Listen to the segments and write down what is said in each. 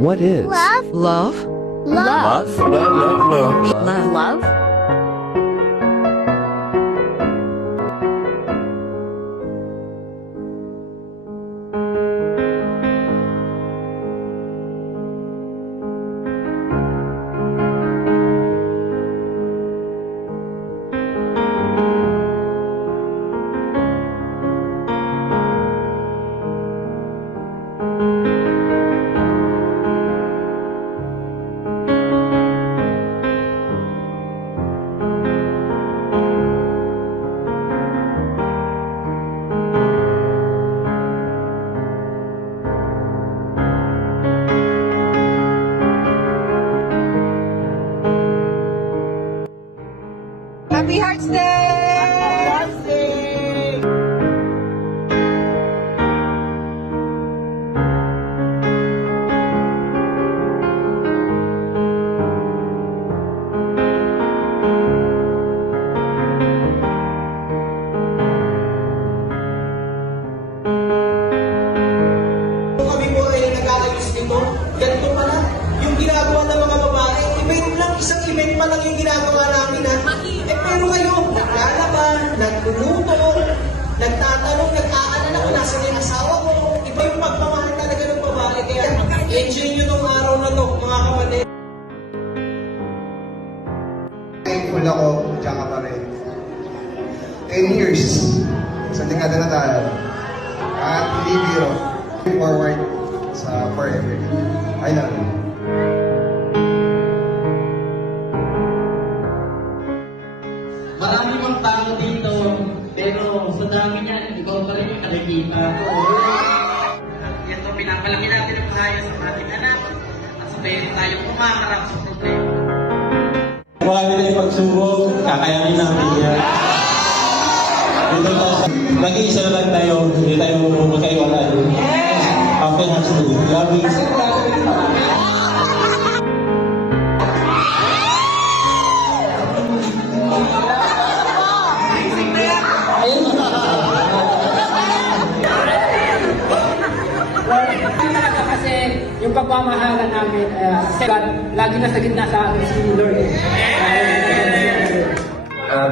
What is Love? Love? Love. Love? Happy Hearts Day! Happy Hearts Day! Kami po ay nag-aayos nito. Ganito pala, yung ginagawa ng mga babae, event lang, isang event pa lang yung ginagawa namin ha. Pero kayo, naglalaban, nagluluto, nagtatanong, nag-aalala ko, nasa yung asawa ko. Iba yung pagmamahal talaga ng babae. Kaya enjoy nyo tong araw na to, mga kapatid. Thankful ako, tsaka pa rin. 10 years sa dekada na tayo. At hindi biro. Forward sa forever. I love you. Marami pang tao dito, pero sa dami niyan, ikaw pa rin yung nakikita ko. Ito, pinapalaki natin ang buhay sa ating anak at sabayin tayong kumakarap sa problema. Marami na yung pagsubok, kakayanin natin yan. Dito tayo, nag-iisa na lang tayo, hindi tayo magkaiwala. Happy Hearts Day. Love you. Kasi yung pagmamahalan namin, lagi na sa gitna sa akin si Lord.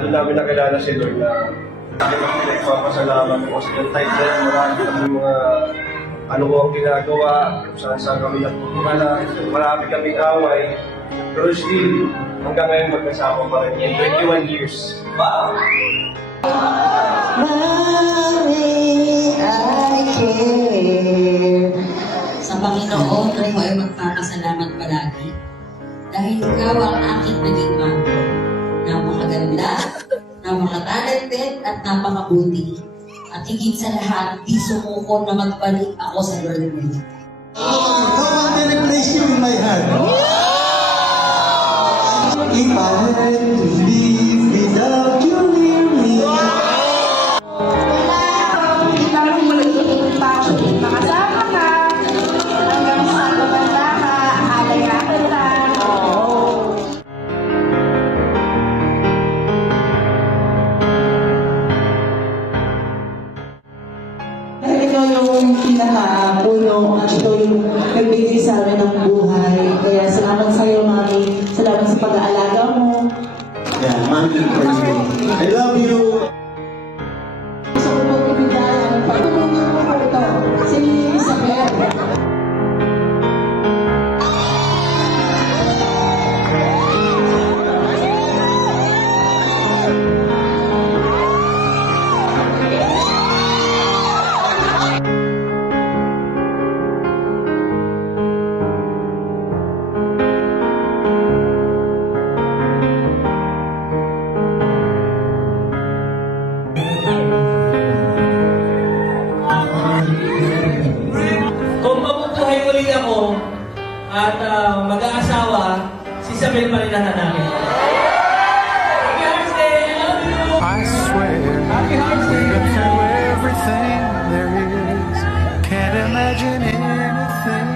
Doon namin nakilala si Lord na aking nagpapasalamat ko sa yung title. Marami kami mga ano ko ang ginagawa, kung saan kami nagpupumala, marami kaming away. Pero still, hanggang ngayon magkasama pa rin yan. 21 years. Wow! Sa Panginoon ay ko ay magpapasalamat palagi dahil ikaw ang aking naging mako. Napakaganda, napaka-talented at napakabuti. At higit sa lahat, di sumuko na magbalik ako sa Lord mo. No one can replace you in my heart. If I had to live without you near me. Makasama ka hanggang sa tumanda ka, alaya kita. Dahil ikaw yung pinaka-puno at ikaw yung nagbigay sa amin ng buhay. Kaya salamat sa iyo, Mami. Salamat sa pag-aalaga mo. Yeah, Mami, for you. I love you. Gusto ko pong ibigayan. Pagtulungan mo ko ito. Si Isabel. Kung mabubuhay muli ako at mag-aasawa, si Isabel pa rin ang namin. Happy Hearts Day! I love you! I swear Happy Hearts Day! that through everything there is, can't imagine anything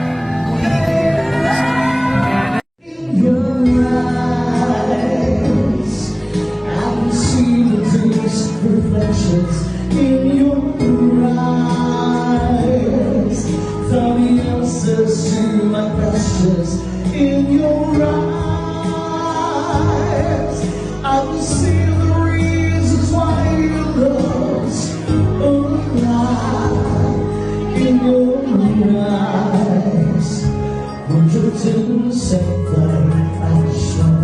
we is. Can't Reflections in your eyes. Tell me answers to my questions. 'cause in your eyes I can see the reasons why you love's alive. In your eyes, when you're to set like action,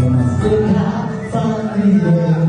and I think I finally